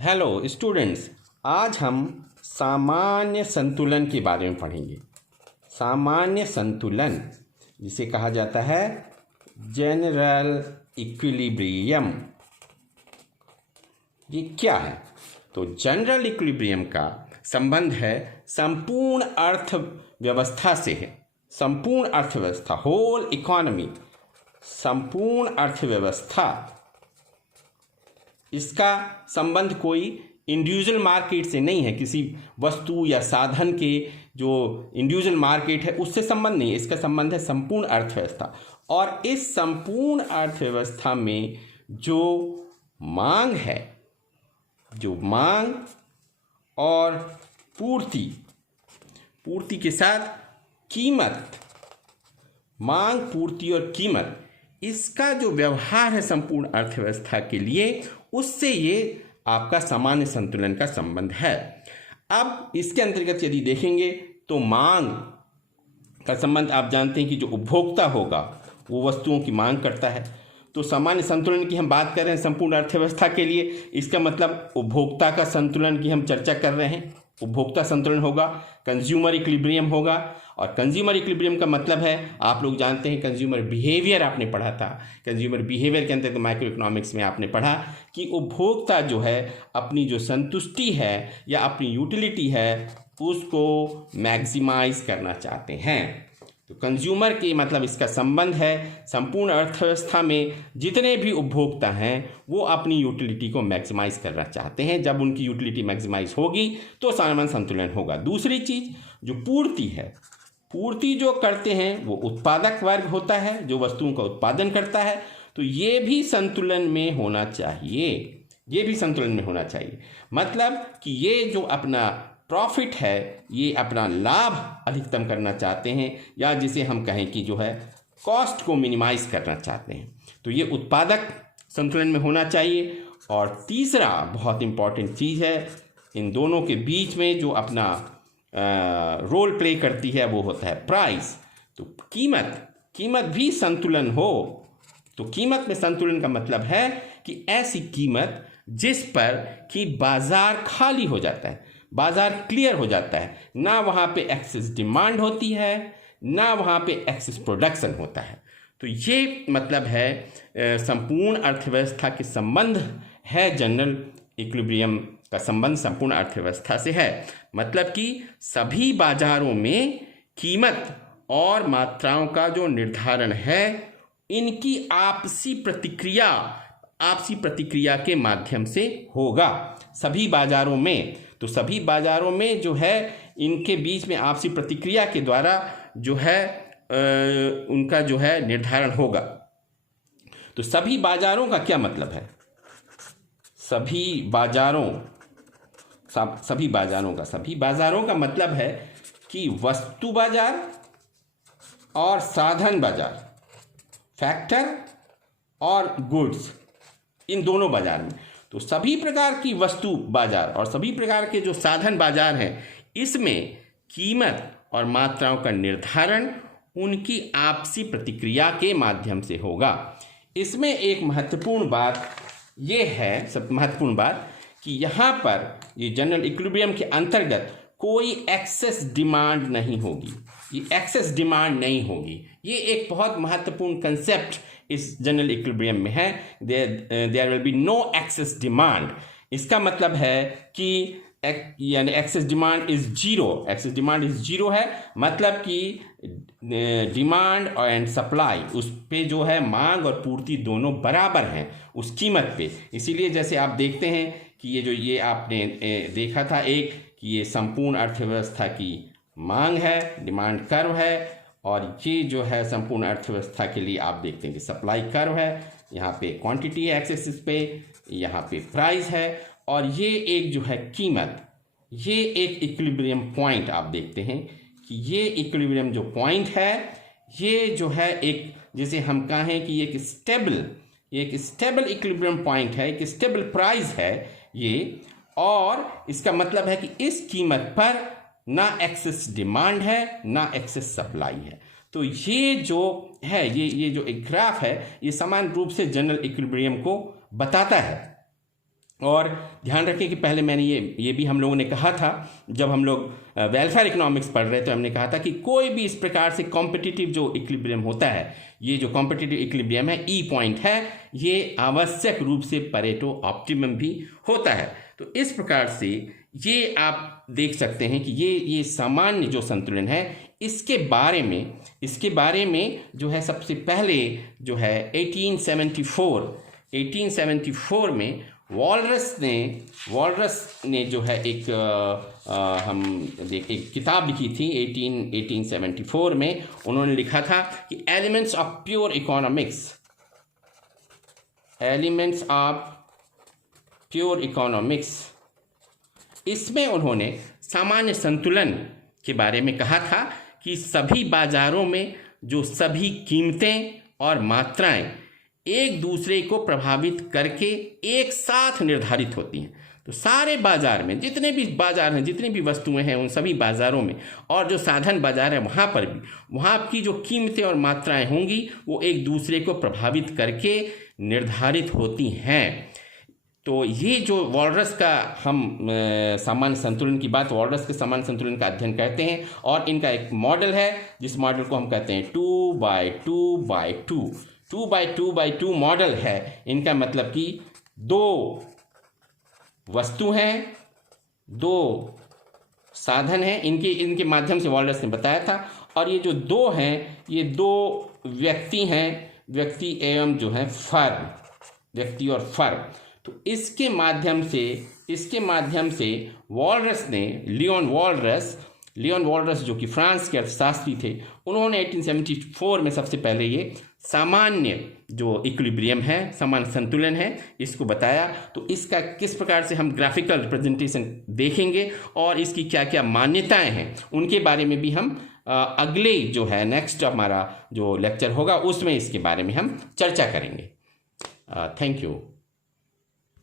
Hello students, आज हम सामान्य संतुलन के बारे में पढ़ेंगे। सामान्य संतुलन जिसे कहा जाता है जनरल इक्विलिब्रियम, ये क्या है? तो जनरल इक्विलिब्रियम का संबंध है संपूर्ण अर्थव्यवस्था से है। संपूर्ण अर्थव्यवस्था, होल इकोनॉमी, संपूर्ण अर्थव्यवस्था, इसका संबंध कोई इंडिविजुअल मार्केट से नहीं है। किसी वस्तु या साधन के जो इंडिविजुअल मार्केट है उससे संबंध नहीं है। इसका संबंध है संपूर्ण अर्थव्यवस्था। और इस संपूर्ण अर्थव्यवस्था में जो मांग है, जो मांग और पूर्ति के साथ कीमत, मांग, पूर्ति और कीमत, इसका जो व्यवहार है संपूर्ण अर्थव्यवस्था के लिए, उससे ये आपका सामान्य संतुलन का संबंध है। अब इसके अंतर्गत यदि देखेंगे तो मांग का संबंध आप जानते हैं कि जो उपभोक्ता होगा वो वस्तुओं की मांग करता है। तो सामान्य संतुलन की हम बात कर रहे हैं संपूर्ण अर्थव्यवस्था के लिए, इसका मतलब उपभोक्ता का संतुलन की हम चर्चा कर रहे हैं। उपभोक्ता संतुलन होगा, कंज्यूमर इक्विलिब्रियम होगा। और कंज्यूमर इक्विलिब्रियम का मतलब है, आप लोग जानते हैं कंज्यूमर बिहेवियर आपने पढ़ा था। कंज्यूमर बिहेवियर के अंतर्गत माइक्रो इकोनॉमिक्स में आपने पढ़ा कि उपभोक्ता जो है अपनी जो संतुष्टि है या अपनी यूटिलिटी है उसको मैक्सिमाइज करना चाहते हैं। तो कंज्यूमर के मतलब इसका संबंध है संपूर्ण अर्थव्यवस्था में जितने भी उपभोक्ता हैं वो अपनी यूटिलिटी को मैक्सिमाइज करना चाहते हैं। जब उनकी यूटिलिटी मैक्सिमाइज होगी तो सामान्य संतुलन होगा। दूसरी चीज़ जो पूर्ति है, पूर्ति जो करते हैं वो उत्पादक वर्ग होता है, जो वस्तुओं का उत्पादन करता है। तो ये भी संतुलन में होना चाहिए, ये भी संतुलन में होना चाहिए। मतलब कि ये जो अपना प्रॉफिट है, ये अपना लाभ अधिकतम करना चाहते हैं, या जिसे हम कहें कि जो है कॉस्ट को मिनिमाइज करना चाहते हैं, तो ये उत्पादक संतुलन में होना चाहिए। और तीसरा बहुत इम्पॉर्टेंट चीज़ है, इन दोनों के बीच में जो अपना रोल प्ले करती है वो होता है प्राइस। तो कीमत भी संतुलन हो। तो कीमत में संतुलन का मतलब है कि ऐसी कीमत जिस पर कि बाजार खाली हो जाता है, बाजार क्लियर हो जाता है, ना वहाँ पे एक्सेस डिमांड होती है, ना वहाँ पे एक्सेस प्रोडक्शन होता है। तो ये मतलब है संपूर्ण अर्थव्यवस्था के संबंध है, जनरल इक्विलिब्रियम का संबंध संपूर्ण अर्थव्यवस्था से है। मतलब कि सभी बाजारों में कीमत और मात्राओं का जो निर्धारण है, इनकी आपसी प्रतिक्रिया के माध्यम से होगा सभी बाजारों में। तो सभी बाजारों में जो है इनके बीच में आपसी प्रतिक्रिया के द्वारा जो है उनका जो है निर्धारण होगा। तो सभी बाजारों का क्या मतलब है? सभी बाजारों का मतलब है कि वस्तु बाजार और साधन बाजार, फैक्टर और गुड्स, इन दोनों बाजार में। तो सभी प्रकार की वस्तु बाजार और सभी प्रकार के जो साधन बाजार हैं, इसमें कीमत और मात्राओं का निर्धारण उनकी आपसी प्रतिक्रिया के माध्यम से होगा। इसमें एक महत्वपूर्ण बात कि यहाँ पर ये जनरल इक्विलिब्रियम के अंतर्गत कोई एक्सेस डिमांड नहीं होगी। ये एक बहुत महत्वपूर्ण कंसेप्ट इस जनरल इक्विलिब्रियम में है। There will be no excess demand. इसका मतलब है कि यानी एक्सेस डिमांड इज जीरो है। मतलब कि डिमांड एंड सप्लाई, उस पे जो है मांग और पूर्ति दोनों बराबर हैं उस कीमत पे। इसीलिए जैसे आप देखते हैं कि ये आपने देखा था एक कि ये संपूर्ण अर्थव्यवस्था की मांग है, डिमांड कर्व है, और ये जो है संपूर्ण अर्थव्यवस्था के लिए आप देखते हैं कि सप्लाई कर्व है। यहाँ पे क्वांटिटी है एक्सेस पे, यहाँ पे प्राइस है, और ये एक जो है कीमत, ये एक इक्विलिब्रियम पॉइंट आप देखते हैं कि ये इक्विलिब्रियम जो पॉइंट है, ये जो है एक, जिसे हम कहें कि एक स्टेबल इक्विलिब्रियम पॉइंट है, एक स्टेबल प्राइस है ये। और इसका मतलब है कि इस कीमत पर ना एक्सेस डिमांड है, ना एक्सेस सप्लाई है। तो ये जो है, ये जो एक ग्राफ है, ये समान रूप से जनरल इक्विलिब्रियम को बताता है। और ध्यान रखें कि पहले मैंने ये भी हम लोगों ने कहा था, जब हम लोग वेलफेयर इकोनॉमिक्स पढ़ रहे तो हमने कहा था कि कोई भी इस प्रकार से कॉम्पिटिटिव जो इक्विलिब्रियम होता है, ये जो कॉम्पिटिटिव इक्विलिब्रियम है, ई पॉइंट है, ये आवश्यक रूप से परेटो ऑप्टिमम भी होता है। तो इस प्रकार से ये आप देख सकते हैं कि ये सामान्य जो संतुलन है, इसके बारे में जो है सबसे पहले जो है 1874 में वॉलरस ने जो है एक किताब लिखी थी 1874 में। उन्होंने लिखा था कि एलिमेंट्स ऑफ प्योर इकोनॉमिक्स, इसमें उन्होंने सामान्य संतुलन के बारे में कहा था कि सभी बाजारों में जो सभी कीमतें और मात्राएं एक दूसरे को प्रभावित करके एक साथ निर्धारित होती हैं। तो सारे बाजार में जितने भी बाजार हैं, जितनी भी वस्तुएं हैं, उन सभी बाजारों में, और जो साधन बाजार है वहाँ पर भी, वहाँ की जो कीमतें और मात्राएं होंगी वो एक दूसरे को प्रभावित करके निर्धारित होती हैं। तो ये जो वॉलरस का हम सामान्य संतुलन की बात, वॉलरस के सामान्य संतुलन का अध्ययन करते हैं, और इनका एक मॉडल है जिस मॉडल को हम कहते हैं 2x2 मॉडल है। इनका मतलब कि दो वस्तु हैं, दो साधन हैं, इनके माध्यम से वॉलरस ने बताया था, और ये जो दो हैं, ये दो व्यक्ति हैं, व्यक्ति एवं जो है फर्म, व्यक्ति और फर्म। तो इसके माध्यम से वॉलरस ने, लियोन वॉलरस जो कि फ्रांस के अर्थशास्त्री थे, उन्होंने 1874 में सबसे पहले ये सामान्य जो इक्विलिब्रियम है, सामान्य संतुलन है, इसको बताया। तो इसका किस प्रकार से हम ग्राफिकल रिप्रेजेंटेशन देखेंगे और इसकी क्या क्या मान्यताएं हैं, उनके बारे में भी हम अगले जो है नेक्स्ट हमारा जो लेक्चर होगा उसमें इसके बारे में हम चर्चा करेंगे। Thank you.